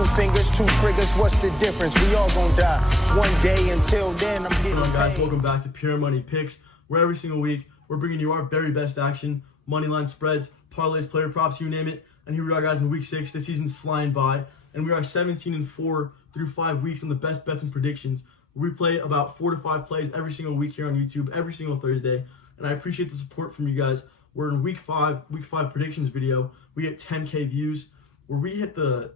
2 fingers, 2 triggers, what's the difference? We all gonna die one day. Until then, I'm getting Hello guys, paid. welcome back to Pure Money Picks, where every single week we're bringing you our very best action, money line spreads, parlays, player props, you name it. And here we are, guys, in week 6. This season's flying by, and we are 17-4 through 5 weeks on the best bets and predictions. We play about 4 to 5 plays every single week here on YouTube, every single Thursday, and I appreciate the support from you guys. We're in week 5 predictions video. We get 10K views, where we hit the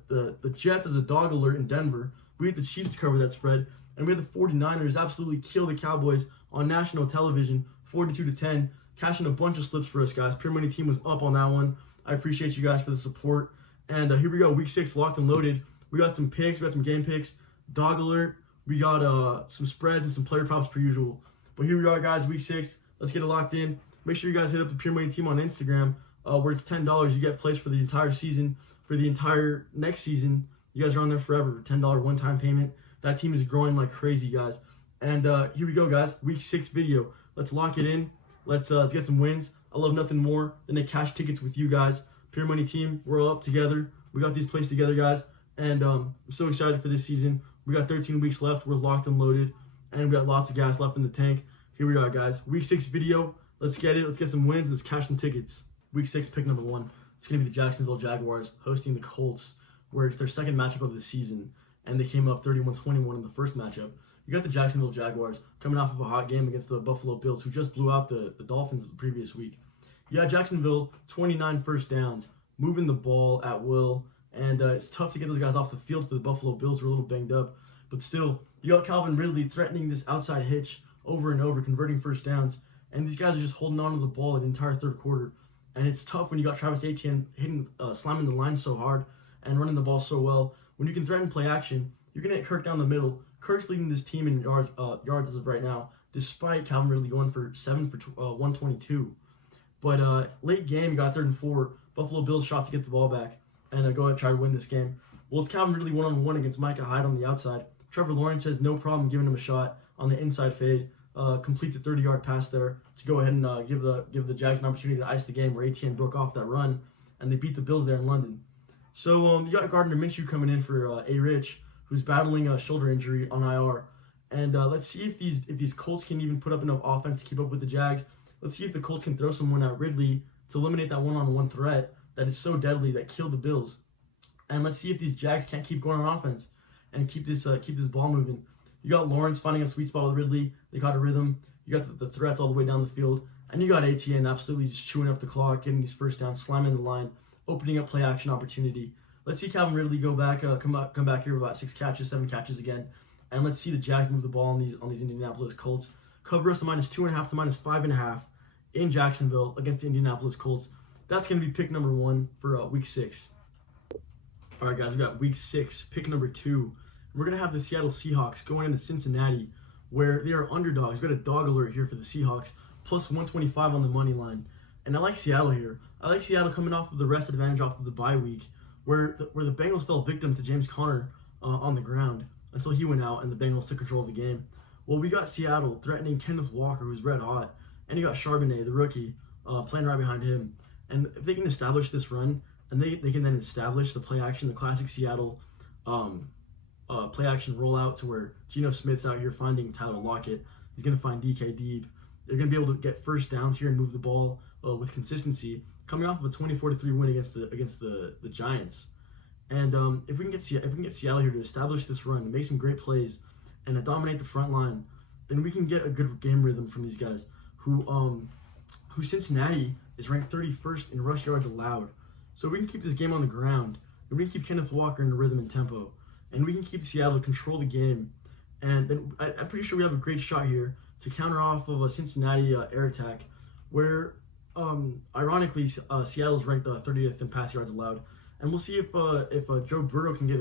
Jets as a dog alert in Denver. We hit the Chiefs to cover that spread, and we had the 49ers absolutely kill the Cowboys on national television, 42-10, cashing a bunch of slips for us, guys. Pure Money team was up on that one. I appreciate you guys for the support. And here we go, week 6 locked and loaded. We got some picks, we got some game picks, dog alert. We got some spreads and some player props per usual. But here we are, guys, week 6. Let's get it locked in. Make sure you guys hit up the Pure Money team on Instagram, where it's $10. You get placed for the entire season, for the entire next season. You guys are on there forever. $10 one-time payment. That team is growing like crazy, guys. And here we go, guys. Week 6 video. Let's lock it in. Let's get some wins. I love nothing more than to cash tickets with you guys. Pure Money team, we're all up together. We got these plays together, guys. And I'm so excited for this season. We got 13 weeks left. We're locked and loaded. And we got lots of gas left in the tank. Here we are, guys. Week 6 video. Let's get it. Let's get some wins. Let's cash some tickets. Week 6 pick number 1. It's going to be the Jacksonville Jaguars hosting the Colts, where it's their second matchup of the season. And they came up 31-21 in the first matchup. You got the Jacksonville Jaguars coming off of a hot game against the Buffalo Bills, who just blew out the Dolphins the previous week. You got Jacksonville, 29 first downs, moving the ball at will. And it's tough to get those guys off the field for the Buffalo Bills, who are a little banged up. But still, you got Calvin Ridley threatening this outside hitch over and over, converting first downs. And these guys are just holding on to the ball the entire third quarter. And it's tough when you got Travis Etienne slamming the line so hard and running the ball so well. When you can threaten play action, you're going to hit Kirk down the middle. Kirk's leading this team in yards as of right now, despite Calvin Ridley going for 122. But late game, you got 3rd and 4. Buffalo Bills shot to get the ball back and go ahead and try to win this game. Well, it's Calvin Ridley one-on-one against Micah Hyde on the outside. Trevor Lawrence has no problem giving him a shot on the inside fade. Completes a 30-yard pass there to go ahead and give the Jags an opportunity to ice the game, where Etienne broke off that run, and they beat the Bills there in London. So you got Gardner Minshew coming in for A-Rich, who's battling a shoulder injury on IR. And let's see if these Colts can even put up enough offense to keep up with the Jags. Let's see if the Colts can throw someone at Ridley to eliminate that one-on-one threat that is so deadly that killed the Bills. And let's see if these Jags can't keep going on offense and keep this ball moving. You got Lawrence finding a sweet spot with Ridley. They caught a rhythm. You got the threats all the way down the field. And you got Etienne absolutely just chewing up the clock, getting these first downs, slamming the line, opening up play action opportunity. Let's see Calvin Ridley go back, come back here with about 7 catches again. And let's see the Jags move the ball on these Indianapolis Colts. Cover us a -2.5 to -5.5 in Jacksonville against the Indianapolis Colts. That's going to be pick number 1 for week 6. All right, guys, we got week 6, pick number 2. We're going to have the Seattle Seahawks going into Cincinnati, where they are underdogs. We got a dog alert here for the Seahawks, plus 125 on the money line. And I like Seattle here. I like Seattle coming off of the rest advantage off of the bye week, where the Bengals fell victim to James Conner on the ground until he went out and the Bengals took control of the game. Well, we got Seattle threatening Kenneth Walker, who's red hot, and you got Charbonnet, the rookie, playing right behind him. And if they can establish this run, and they can then establish the play action, the classic Seattle play action rollout, to where Geno Smith's out here finding Tyler Lockett. He's going to find DK Deeb. They're going to be able to get first downs here and move the ball with consistency, coming off of a 24-3 win against the Giants. And if we can get Seattle here to establish this run, make some great plays, and dominate the front line, then we can get a good game rhythm from these guys. Who Cincinnati is ranked 31st in rush yards allowed. So we can keep this game on the ground, and we can keep Kenneth Walker in the rhythm and tempo, and we can keep Seattle to control the game. And then I'm pretty sure we have a great shot here to counter off of a Cincinnati air attack, where ironically Seattle's ranked 30th in pass yards allowed, and we'll see if Joe Burrow can get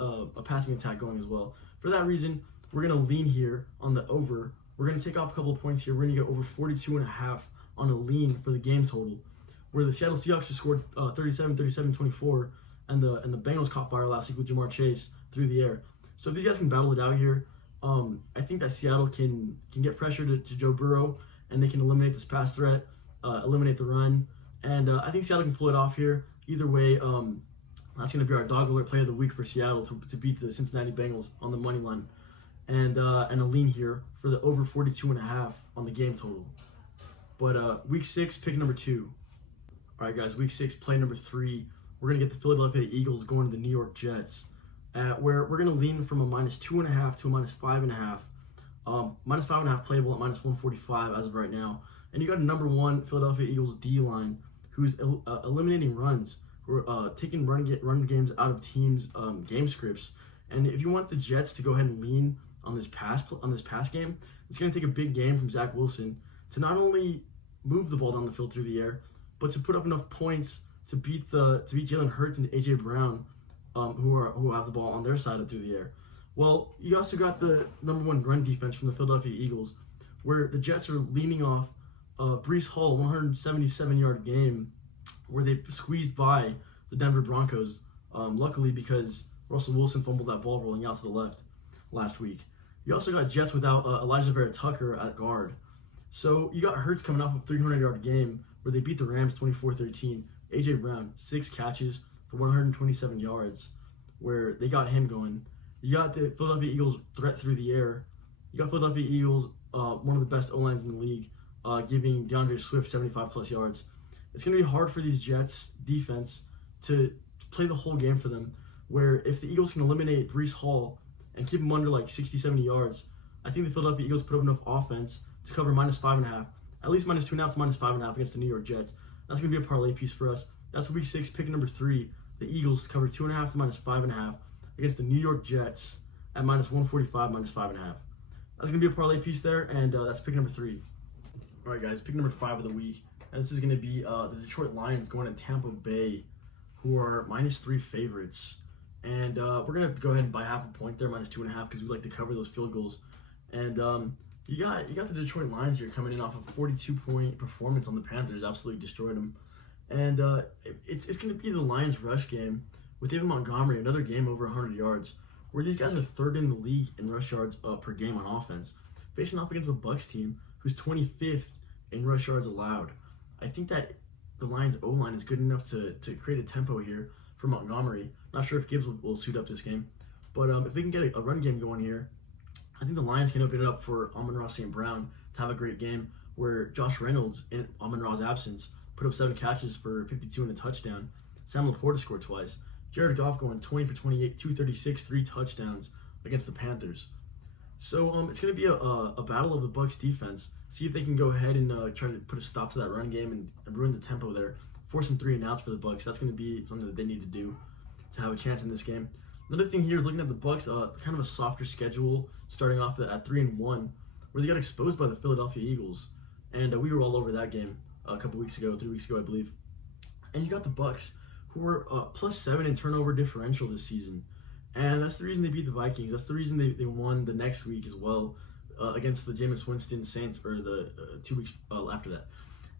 a passing attack going as well. For that reason, we're gonna lean here on the over. We're gonna take off a couple of points here. We're gonna get over 42.5 on a lean for the game total, where the Seattle Seahawks just scored 37-24, and the Bengals caught fire last week with Jamar Chase through the air. So if these guys can battle it out here, I think that Seattle can get pressure to Joe Burrow, and they can eliminate this pass threat, eliminate the run, and I think Seattle can pull it off here. Either way, That's going to be our dog alert play of the week for Seattle to beat the Cincinnati Bengals on the money line. And a lean here for the over 42.5 on the game total. But week 6, pick number 2. All right, guys, week 6, play number 3. We're going to get the Philadelphia Eagles going to the New York Jets, where we're going to lean from a -2.5 to a -5.5. -5.5 playable at -145 as of right now. And you got a number 1 Philadelphia Eagles D-line who's eliminating runs, who are taking run games out of teams' game scripts. And if you want the Jets to go ahead and lean on this pass game, it's going to take a big game from Zach Wilson to not only move the ball down the field through the air, but to put up enough points to beat Jalen Hurts and AJ Brown, who have the ball on their side through the air. Well, you also got the number 1 run defense from the Philadelphia Eagles, where the Jets are leaning off Breece Hall 177-yard game, where they squeezed by the Denver Broncos. Luckily, because Russell Wilson fumbled that ball rolling out to the left last week. You also got Jets without Elijah Vera Tucker at guard. So you got Hurts coming off of a 300-yard game where they beat the Rams 24-13. A.J. Brown, 6 catches for 127 yards, where they got him going. You got the Philadelphia Eagles threat through the air. You got Philadelphia Eagles, one of the best O-lines in the league, giving DeAndre Swift 75-plus yards. It's going to be hard for these Jets defense to play the whole game for them, where if the Eagles can eliminate Breece Hall and keep him under like 60, 70 yards, I think the Philadelphia Eagles put up enough offense to cover -5.5, at least -2.5 to -5.5 against the New York Jets. That's going to be a parlay piece for us. That's week 6, pick number 3. The Eagles cover 2.5 to -5.5 against the New York Jets at -145, -5.5. That's going to be a parlay piece there, and that's pick number 3. All right, guys, pick number 5 of the week. And this is going to be the Detroit Lions going to Tampa Bay, who are -3 favorites. And we're going to go ahead and buy half a point there, -2.5, because we like to cover those field goals. And you got the Detroit Lions here coming in off a 42-point performance on the Panthers, absolutely destroyed them. And it's going to be the Lions rush game with David Montgomery, another game over 100 yards, where these guys are 3rd in the league in rush yards per game on offense, facing off against the Bucs team, who's 25th in rush yards allowed. I think that the Lions O-line is good enough to create a tempo here for Montgomery. Not sure if Gibbs will suit up this game, but if they can get a run game going here, I think the Lions can open it up for Amon-Ra St. Brown to have a great game, where Josh Reynolds, in Amon-Ra's absence, put up 7 catches for 52 and a touchdown. Sam Laporta scored twice. Jared Goff going 20 for 28, 236, 3 touchdowns against the Panthers. So it's going to be a battle of the Bucs defense. See if they can go ahead and try to put a stop to that run game and ruin the tempo there. Force some 3 and outs for the Bucs. That's going to be something that they need to do to have a chance in this game. Another thing here is looking at the Bucs, kind of a softer schedule, starting off at 3-1, where they got exposed by the Philadelphia Eagles, and we were all over that game a couple weeks ago, 3 weeks ago, I believe. And you got the Bucs, who were +7 in turnover differential this season, and that's the reason they beat the Vikings. That's the reason they won the next week as well against the Jameis Winston Saints, or the 2 weeks after that.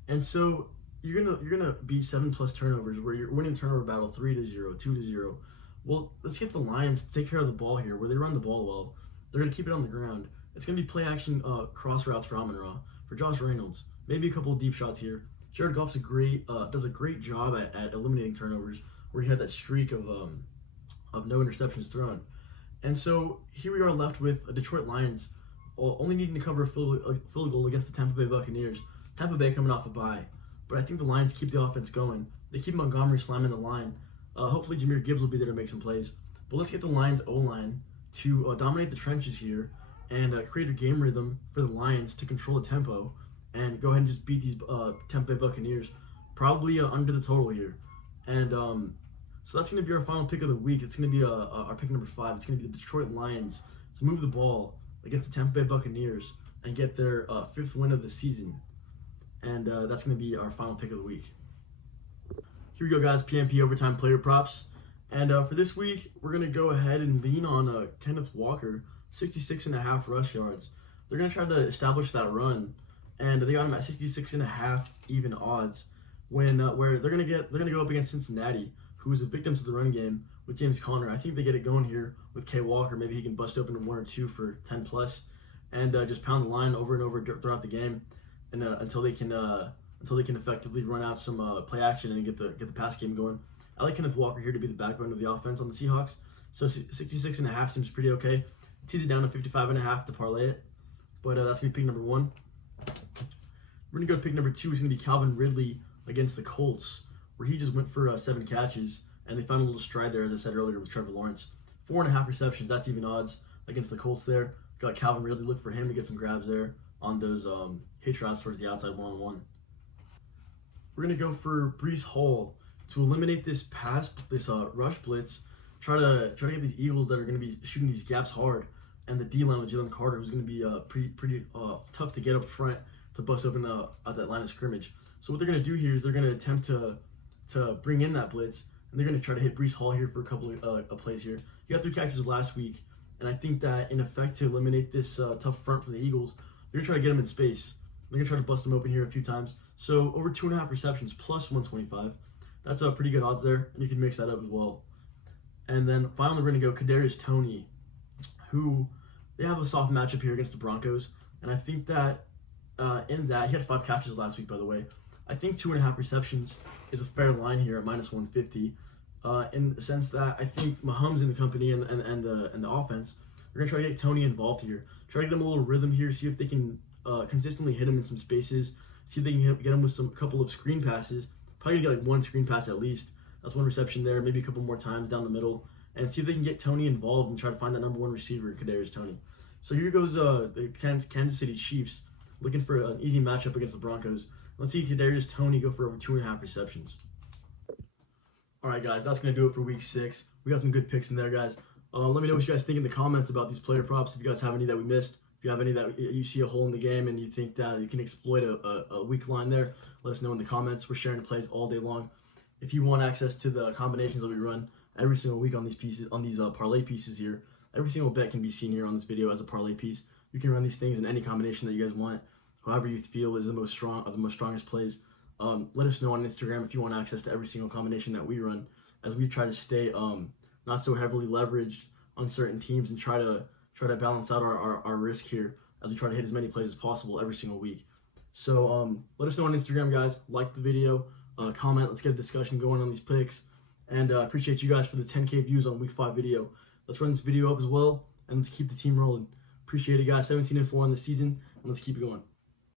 And so you're gonna beat 7+ turnovers, where you're winning turnover battle 3-0, 2-0. Well, let's get the Lions to take care of the ball here, where they run the ball well. They're going to keep it on the ground. It's going to be play action cross routes for Amon-Ra, for Josh Reynolds. Maybe a couple of deep shots here. Jared Goff does a great job at eliminating turnovers, where he had that streak of no interceptions thrown. And so here we are left with a Detroit Lions only needing to cover a field goal against the Tampa Bay Buccaneers. Tampa Bay coming off a bye. But I think the Lions keep the offense going. They keep Montgomery slamming the line. Hopefully Jahmyr Gibbs will be there to make some plays. But let's get the Lions O-line to dominate the trenches here and create a game rhythm for the Lions to control the tempo and go ahead and just beat these Tampa Bay Buccaneers, probably under the total here. And so that's going to be our final pick of the week. It's going to be our pick number 5. It's going to be the Detroit Lions to move the ball against the Tampa Bay Buccaneers and get their 5th win of the season. And that's going to be our final pick of the week. Here we go, guys, PMP Overtime Player Props. And for this week, we're going to go ahead and lean on Kenneth Walker, 66.5 rush yards. They're going to try to establish that run, and they got him at 66.5 even odds. Where they're going to go up against Cincinnati, who is a victim to the run game with James Conner. I think they get it going here with K. Walker. Maybe he can bust open 1 or 2 for 10+, and just pound the line over and over throughout the game, and until they can effectively run out some play action and get the pass game going. I like Kenneth Walker here to be the backbone of the offense on the Seahawks. So 66.5 seems pretty okay. Tease it down to 55.5 to parlay it. But that's going to be pick number 1. We're going to go to pick number 2. It's going to be Calvin Ridley against the Colts, where he just went for 7 catches, and they found a little stride there, as I said earlier, with Trevor Lawrence. 4.5 receptions, that's even odds against the Colts there. Got Calvin Ridley, look for him to get some grabs there on those hitch routes towards the outside one-on-one. We're going to go for Breece Hall to eliminate this rush blitz. Try to get these Eagles that are going to be shooting these gaps hard, and the D-line with Jalen Carter, who's going to be pretty tough to get up front to bust open at that line of scrimmage. So what they're going to do here is they're going to attempt to bring in that blitz, and they're going to try to hit Breece Hall here for a couple of plays here. He got 3 catches last week, and I think that in effect to eliminate this tough front from the Eagles, they're going to try to get him in space. They're going to try to bust him open here a few times. So over 2.5 receptions plus 125. That's a pretty good odds there, and you can mix that up as well. And then finally, we're going to go Kadarius Toney, who they have a soft matchup here against the Broncos. And I think that in that, he had 5 catches last week, by the way. I think 2.5 receptions is a fair line here at minus 150. In the sense that I think Mahomes and the company and the offense are going to try to get Toney involved here. Try to get him a little rhythm here, see if they can consistently hit him in some spaces, see if they can get him with a couple of screen passes. Probably going to get like 1 screen pass at least. That's 1 reception there, maybe a couple more times down the middle, and see if they can get Toney involved and try to find that number 1 receiver, Kadarius Toney. So here goes the Kansas City Chiefs looking for an easy matchup against the Broncos. Let's see Kadarius Toney go for over 2.5 receptions. All right, guys, that's going to do it for week 6. We got some good picks in there, guys. Let me know what you guys think in the comments about these player props. If you guys have any that we missed, if you have any that you see a hole in the game and you think that you can exploit a weak line there, let us know in the comments. We're sharing plays all day long. If you want access to the combinations that we run every single week on these pieces, on these parlay pieces here, every single bet can be seen here on this video as a parlay piece. You can run these things in any combination that you guys want, however you feel is the most strongest plays. Let us know on Instagram if you want access to every single combination that we run, as we try to stay not so heavily leveraged on certain teams and try to balance out our risk here as we try to hit as many plays as possible every single week. So let us know on Instagram, guys. Like the video, comment. Let's get a discussion going on these picks. And appreciate you guys for the 10K views on week 5 video. Let's run this video up as well, and let's keep the team rolling. Appreciate it, guys. 17-4 on the season, and let's keep it going.